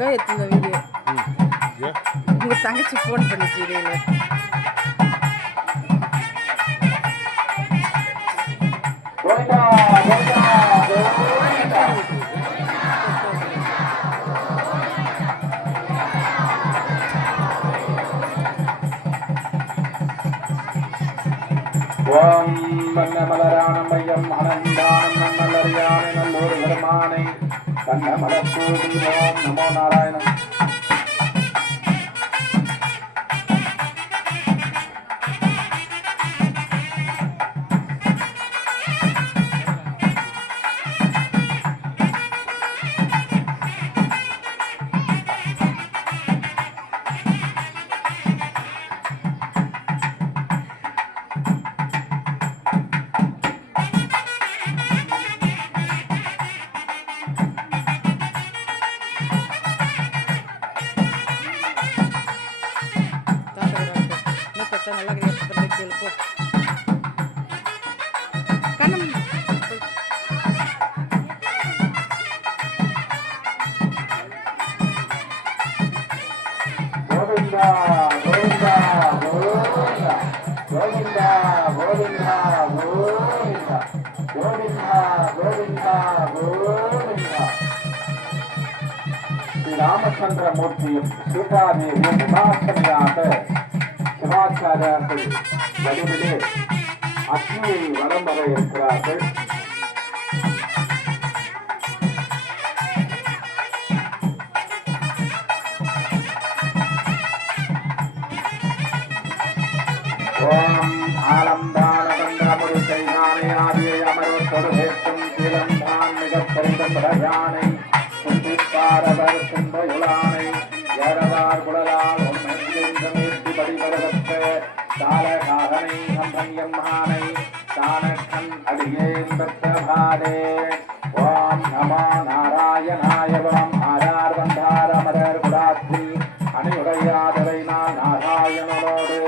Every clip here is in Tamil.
உங்களுக்காக எடுத்துங்க வீடியோ. உங்க தங்கச்சி ஃபோன் பண்ணிச்சு இடையில. ஓம் வண்ணமலரானமயம் அனந்தானம் நல்லறியான நல்லூர் பெருமானை வண்ணமலப்பூடி ஓம் நமோ நாராயணம். ராமச்சந்திரமூர்த்தியும் சீதாதேவியும் உபாசனையாக சிவாச்சாரியார்கள் வடிவிலே அக்னியை வலம் வர இருக்கிறார்கள். ஓம் ஆலந்தானகந்தமுடி கைகானை ஆதியை அமர்வு தொடுகேற்றும் சீலந்தான் மிகப் பெரிதும் பிரயானை சுந்திப்பாரவர் சுந்தையுளானை ஏறதார் குடலால் உண்மையின்றமேற்றி படிவரவற்ற சாலகாகனை நம்பையம்மானை தானக்கண் அடியேன் பெற்றபாதே. ஓம் நமோ நாராயணாயவம் ஆயார் வந்தார் அமரர் குடாத்தி அணியுடையாதவை நான் நாராயணனோடு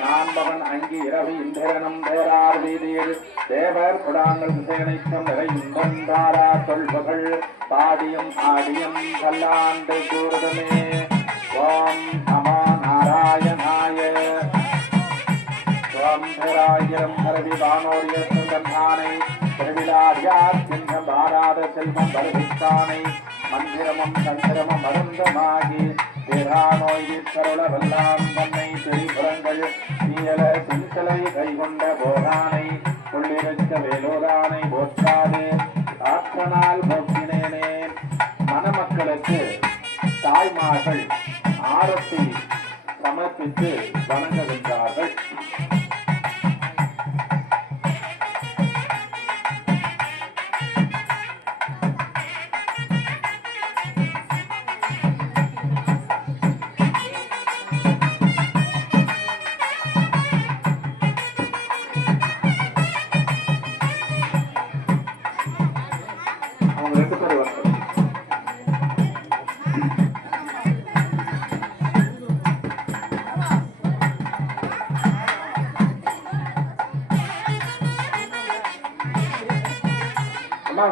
நான் மகன் அங்கி இரவி இந்திரனும் பேரார் வீதியில் தேவர் குடாங்கள் திசையனைக்கும் நிறைந்தாரா சொல்புகள் பாடியும் ஆடியும் பல்லாண்டு கூறுதமே. ஓம் நமோ நாராயணாய. ஓம் பேராயிரம் கருவி வானோரிய சுந்தன்மானை திருவிழாரியார் சின்னம் பாராத செல்வம் வருவித்தானை மந்திரமும் தந்திரமும் மருந்தமாகி பேரானோயிற்கருள வல்லாம் தன்னை திரிபுரங்கள் நீயல சிந்தலை கைகொண்ட போரானை உள்ளிருக்க வேலோரானை போற்றாதே ஆற்றனால் போக்கினேனே. மணமக்களுக்கு தாய்மார்கள் ஆரத்தி சமர்ப்பித்து வணங்குகின்றார்கள்.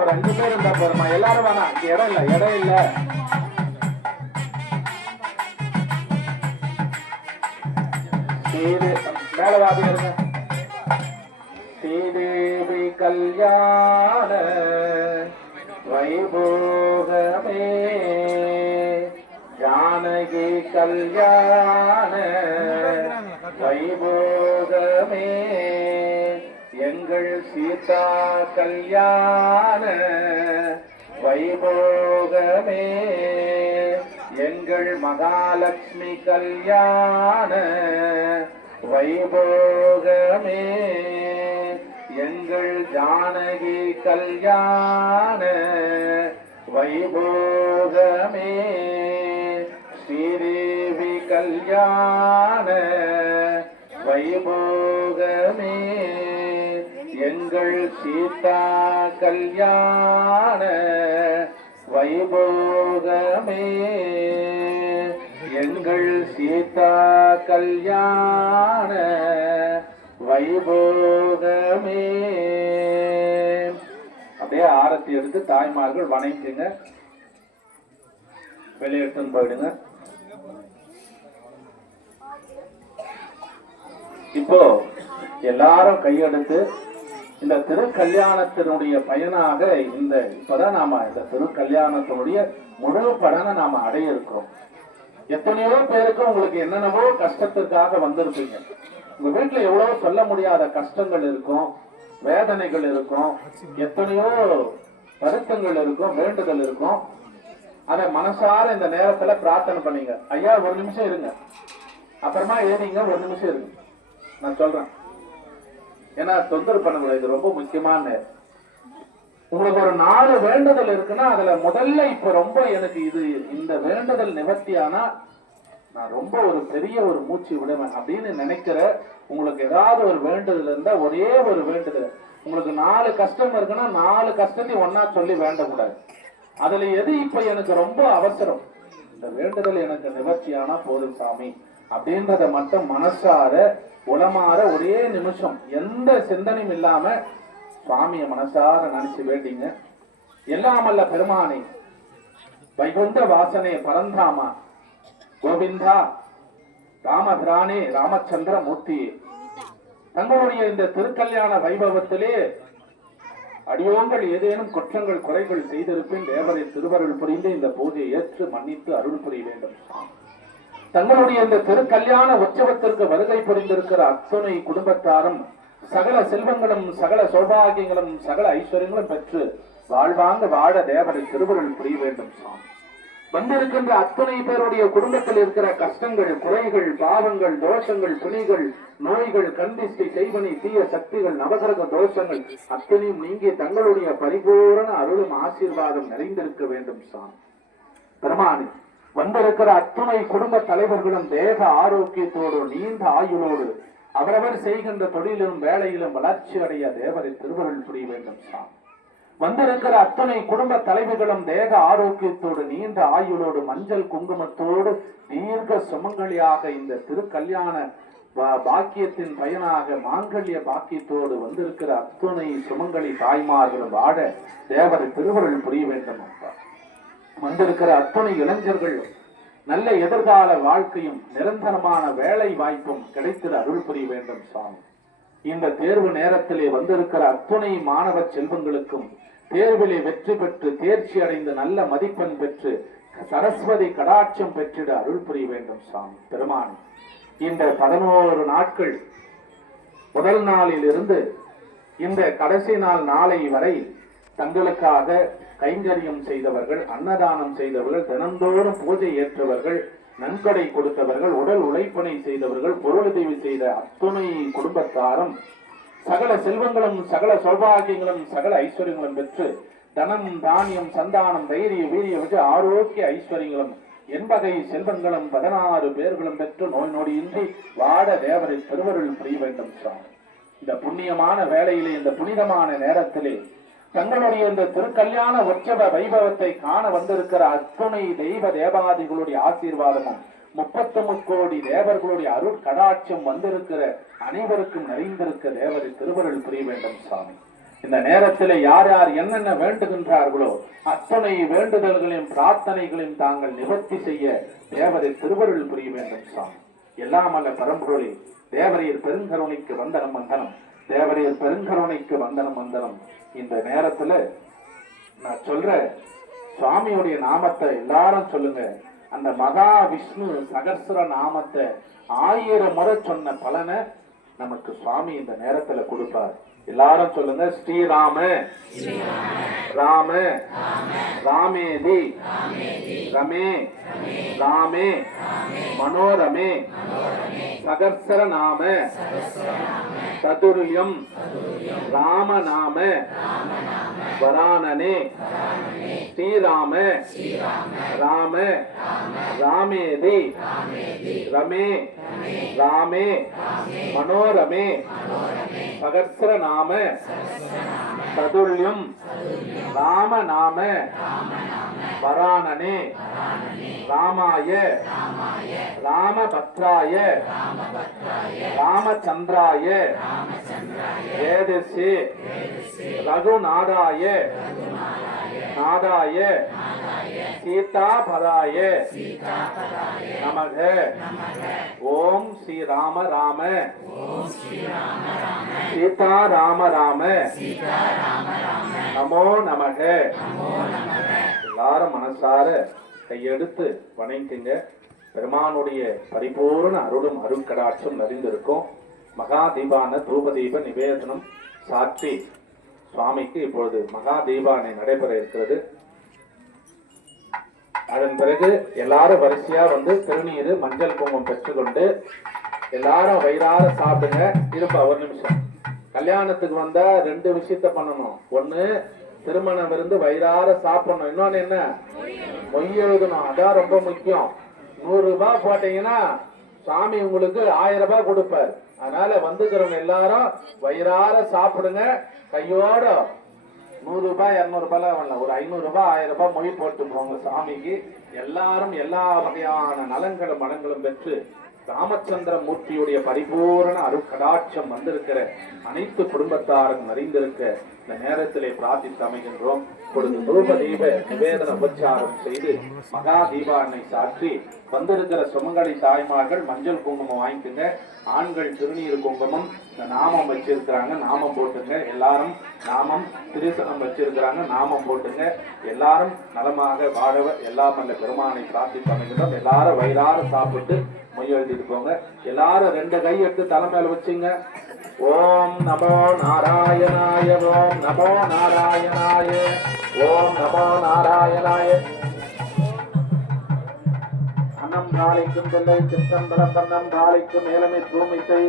ரெண்டு பேர் இருந்தா போறமா, எல்லாரும் வேணா, இடம் இல்ல இடம் இல்ல. மேலவாதி இருங்க. ஸ்ரீதேவி கல்யாண வைபோகமே ஜானகி கல்யாண வைபோகமே எங்கள் சீதா கல்யாண வைபோகமே எங்கள் மகாலட்சுமி கல்யாண வைபோகமே எங்கள் ஜானகி கல்யாண வைபோகமே ஸ்ரீதேவி கல்யாண வைபோகமே எங்கள் சீதா கல்யாண வைபோகமே எங்கள் சீதா கல்யாண வைபோகமே. அப்படியே ஆரத்தி எடுத்து தாய்மார்கள் வணங்குங்க. வெளியே எடுத்துன்னு போயிடுங்க. இப்போ எல்லாரும் கையெடுத்து இந்த திருக்கல்யாணத்தினுடைய பயனாக இப்பதான் நாம இந்த திருக்கல்யாணத்தினுடைய முழு பலனை நாம அடைய இருக்கிறோம். எத்தனையோ பேருக்கு உங்களுக்கு என்னென்னவோ கஷ்டத்துக்காக வந்திருப்பீங்க. உங்க வீட்டுல எவ்வளவு சொல்ல முடியாத கஷ்டங்கள் இருக்கும், வேதனைகள் இருக்கும், எத்தனையோ வருத்தங்கள் இருக்கும், வேண்டுதல் இருக்கும். அதை மனசார இந்த நேரத்துல பிரார்த்தனை பண்ணீங்க. ஐயா ஒரு நிமிஷம் இருங்க, அப்புறமா ஏறிங்க, ஒரு நிமிஷம் இருங்க, நான் சொல்றேன். ஏன்னா தொந்தரவு பண்ணக்கூடாது, இது ரொம்ப முக்கியமான நேரம். உங்களுக்கு ஒரு 4 வேண்டுதல் இருக்குன்னா அதுல முதல்ல இப்ப ரொம்ப எனக்கு இந்த வேண்டுதல் நிவர்த்தியானா நான் ரொம்ப ஒரு பெரிய ஒரு மூச்சு விடுவேன் அப்படின்னு நினைக்கிற உங்களுக்கு ஏதாவது ஒரு வேண்டுதல் இருந்தா ஒரே ஒரு வேண்டுதல். உங்களுக்கு 4 கஷ்டம் இருக்குன்னா 4 கஷ்டத்தையும் ஒன்னா சொல்லி வேண்டக்கூடாது. அதுல எது இப்ப எனக்கு ரொம்ப அவசரம், இந்த வேண்டுதல் எனக்கு நிவர்த்தியானா போதும் சாமி அப்படின்றத மட்டும் மனசார உளமாற ஒரே நிமிஷம் எந்த சிந்தனையும் இல்லாம சுவாமிய மனசார நினைச்சு வேண்டிங்க. எல்லாம் அல்ல பெருமானே, வைகுண்ட வாசனே, பரந்தாமா, கோவிந்தா, ராமபிரானே, ராமச்சந்திர மூர்த்தியே, தங்களுடைய இந்த திருக்கல்யாண வைபவத்திலே அடியோங்கள் ஏதேனும் குற்றங்கள் குறைகள் செய்திருப்பின் தேவரை திருவருள் புரிந்து இந்த பூஜையை ஏற்று மன்னித்து அருள் புரிய வேண்டும். தங்களுடைய இந்த திருக்கல்யாண உற்சவத்திற்கு வருகை புரிந்திருக்கிற அத்துணை குடும்பத்தாரும் சகல செல்வங்களும் சகல சௌபாகியங்களும் சகல ஐஸ்வர்யங்களும் பெற்று வாழ்வாங்க வாழ தேவரை திருவருள் புரிய வேண்டும். வந்திருக்கின்ற அத்துணை பேருடைய குடும்பத்தில் இருக்கிற கஷ்டங்கள், குறைகள், பாவங்கள், தோஷங்கள், துணிகள், நோய்கள், கந்திஷ்டி, செய்வனி, தீய சக்திகள், நவகிரக தோஷங்கள் அத்தனையும் நீங்கி தங்களுடைய பரிபூரண அருளும் ஆசீர்வாதம் நிறைந்திருக்க வேண்டும். பெருமானி வந்திருக்கிற அத்துணை குடும்ப தலைவர்களும் தேக ஆரோக்கியத்தோடு நீண்ட ஆயுளோடு அவரவர் செய்கின்ற தொழிலும் வேலையிலும் வளர்ச்சி அடைய தேவரை திருவருள் புரிய வேண்டும். வந்திருக்கிற அத்தனை குடும்ப தலைவர்களும் தேக ஆரோக்கியத்தோடு நீண்ட ஆயுளோடு மஞ்சள் குங்குமத்தோடு தீர்க்க சுமங்கலியாக இந்த திருக்கல்யாண பாக்கியத்தின் பயனாக மாங்கல்ய பாக்கியத்தோடு வந்திருக்கிற அத்துணை சுமங்கலி தாய்மார்களும் வாழ தேவரை திருவருள் புரிய வேண்டும். வந்திருக்கிற அத்துணை இளைஞர்கள் நல்ல எதிர்கால வாழ்க்கையும் நிரந்தரமான வேலை வாய்ப்பும் கிடைத்திட அருள் புரிய வேண்டும். சுவாமி இந்த தேர்வு நேரத்திலே வந்திருக்கிற அத்துணை மாணவ செல்வங்களுக்கும் தேர்விலே வெற்றி பெற்று தேர்ச்சி அடைந்து நல்ல மதிப்பெண் பெற்று சரஸ்வதி கடாட்சம் பெற்றிட அருள் புரிய வேண்டும். சுவாமி பெருமானி இந்த 11 நாட்கள் முதல் நாளில் இருந்து இந்த கடைசி நாளை வரை தங்களுக்காக கைங்கரியம் செய்தவர்கள், அன்னதானம் செய்தவர்கள், தினந்தோறும் பூஜை ஏற்றவர்கள், நன்கொடை கொடுத்தவர்கள், உடல் உழைப்பனை செய்தவர்கள், பொருளுதவி செய்த அத்துணை குடும்பத்தாரும் சகல செல்வங்களும் சகல சௌபாகியங்களும் சகல ஐஸ்வர்யங்களும் பெற்று தனம், தானியம், சந்தானம், தைரிய, வீரிய வச்சு ஆரோக்கிய ஐஸ்வர்யங்களும் என்பகை செல்வங்களும் 16 பேர்களும் பெற்று நோய் நொடியின்றி வாட தேவரை திருவருள் புரிய வேண்டும். இந்த புண்ணியமான வேளையிலே, இந்த புனிதமான நேரத்திலே தங்களுடைய இந்த திருக்கல்யாண உற்சவ வைபவத்தை காண வந்திருக்கிற அத்துணை தெய்வ தேவாதிகளுடைய ஆசீர்வாதமும் 33 கோடி தேவர்களுடைய அருள் கடாட்சம் வந்திருக்கிற அனைவருக்கும் நிறைந்திருக்க தேவரை திருவருள் புரிய வேண்டும். சுவாமி இந்த நேரத்தில் யார் யார் என்னென்ன வேண்டுகின்றார்களோ அத்தனை வேண்டுதல்களையும் பிரார்த்தனைகளையும் தாங்கள் நிவர்த்தி செய்ய தேவரை திருவருள் புரிய வேண்டும். சுவாமி எல்லாம் அல்ல பரம்பொருளே, தேவரையர் பெருங்கருணைக்கு வந்தனம் வந்தனம், தேவரையர் பெருங்கருணைக்கு வந்தனம் வந்தனம். இந்த நேரத்துல நான் சொல்ற சுவாமியுடைய நாமத்தை எல்லாரும் சொல்லுங்க. அந்த மகா விஷ்ணு சகஸ்ர நாமத்தை 1000 முறை சொன்ன பலனை நமக்கு சுவாமி இந்த நேரத்துல கொடுப்பார். எல்லாரும் சொல்லுங்க. ஸ்ரீராம ராம ராமேதி ரமே ராமே மனோரமே சகஸ்ர நாம சதுர்யம் ராமநாம வரானனே ஸ்ரீராம ராம ராமேதி ரமே ராமே மனோரமே சகஸ்ர நாம சதுர்யம் ராமநாம வரானனே ராமாய ராமபத்ராய ராமச்சந்திராய வேதசே ரகுநாதாய நாதாய சீதாபதாய நமக. ஓம் ஸ்ரீ ராம ராம சீதா ராம ராம நமோ நமக. எல்லாரும் மனசார கையெடுத்து வணங்குங்க. பெருமானுடைய பரிபூர்ண அருளும் அருட்கடாட்சம் நிறைந்திருக்கும். மகா தீபான தூப தீப நிவேதனம் சாட்சி சுவாமிக்கு இப்பொழுது மகா தீபானை நடைபெற இருக்கிறது. அதன் பிறகு எல்லாரும் வரிசையா வந்து திருநீர் மஞ்சள் குங்குமம் பெற்றுக்கொண்டு எல்லாரும் வயிறார சாப்பிடுங்க. இருப்பா ஒரு நிமிஷம். கல்யாணத்துக்கு வந்தா ரெண்டு விஷயத்த பண்ணணும். ஒண்ணு திருமண விருந்து வயிறார சாப்பிடணும். இன்னொன்னு என்ன, மொய் எழுதணும். அதான் ரொம்ப முக்கியம். 100 ரூபாய் போட்டீங்கன்னா சாமி உங்களுக்கு 1000 ரூபாய் கொடுப்பார். அதனால வந்துக்கிறவங்க எல்லாரும் வயிறார சாப்பிடுங்க. கையோட 100 ரூபாய் 200 ரூபாய் வரல, ஒரு 500 ரூபாய் 1000 ரூபாய் மொய் போட்டு போங்க சாமிக்கு. எல்லாரும் எல்லா வகையான நலன்களும் மனங்களும் பெற்று ராமச்சந்திர மூர்த்தியுடைய பரிபூரண அருட்கடாட்சம் வந்திருக்கிற அனைத்து குடும்பத்தாரும் அறிந்திருக்க இந்த நேரத்திலே பிரார்த்தித்து அமைகின்றோம். இப்பொழுது தூப தீப நிவேதன உபச்சாரம் செய்து மகா தீபாவனை சாற்றி வந்திருக்கிற சுமங்கலி தாய்மார்கள் மஞ்சள் குங்குமம் வாங்கிக்கோங்க. ஆண்கள் திருநீர் குங்குமம் நாமம் வச்சிருக்கிறாங்க, நாமம் போட்டுங்க. எல்லாரும் நாமம் திரிசனம் வச்சிருக்கிறாங்க, நாமம் போட்டுங்க. எல்லாரும் நலமாக வாழவ எல்லாம் அல்ல பெருமானை பிரார்த்தித்து அமைகின்றோம். எல்லாரும் வயிறார சாப்பிட்டு மொய் எழுதிட்டு போங்க. எல்லாரும் 2 கை எடுத்து தலைமையில வச்சுங்க. ஓம் நமோ நாராயணாய ஓம் நமோ நாராயணாய ஓம் நமோ நாராயணாய. அன்னம் நாளைக்கும் தொல்லை சித்தம்பர கண்ணம் நாளைக்கும் மேலமை பூமிசை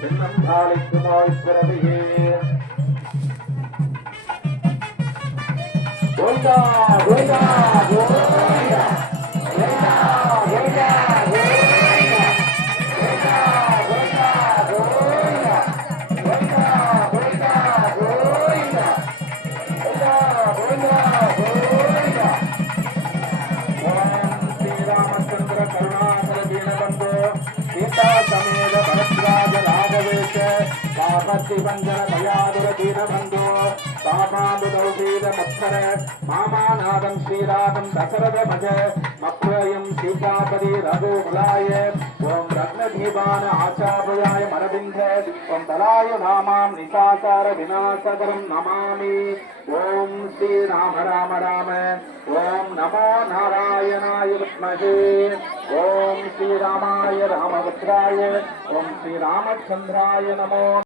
சின்னம் நாளைக்கும் நோய் பிறவையே. கோவிந்தா கோவிந்தா கோவிந்தா சமேத பரத்ராஜ ராகவேஷ பாபத்தி வஞ்சன பயாதுர தீனபந்தோ பாபாமுதௌபீத மத்சர மாமாநாதம் ஸ்ரீராகம் தசரத பஜ மக்ரயம் சீதாபதி ரகுகுலாய ஓம் ரத்னதீபான ஆச்சாபயாய மரபிந்த ஓம் தலாய நாமாம் நிசாசார விநாசகரம் நமாமி. ஓம் ஸ்ரீ ராம ராம ராம ஓம் நமோ நாராயணாய வித்மஹே ஓம் ஸ்ரீ ராமாய ராமபத்ராய ஓம் ஸ்ரீ ராமச்சந்திராய நமோ.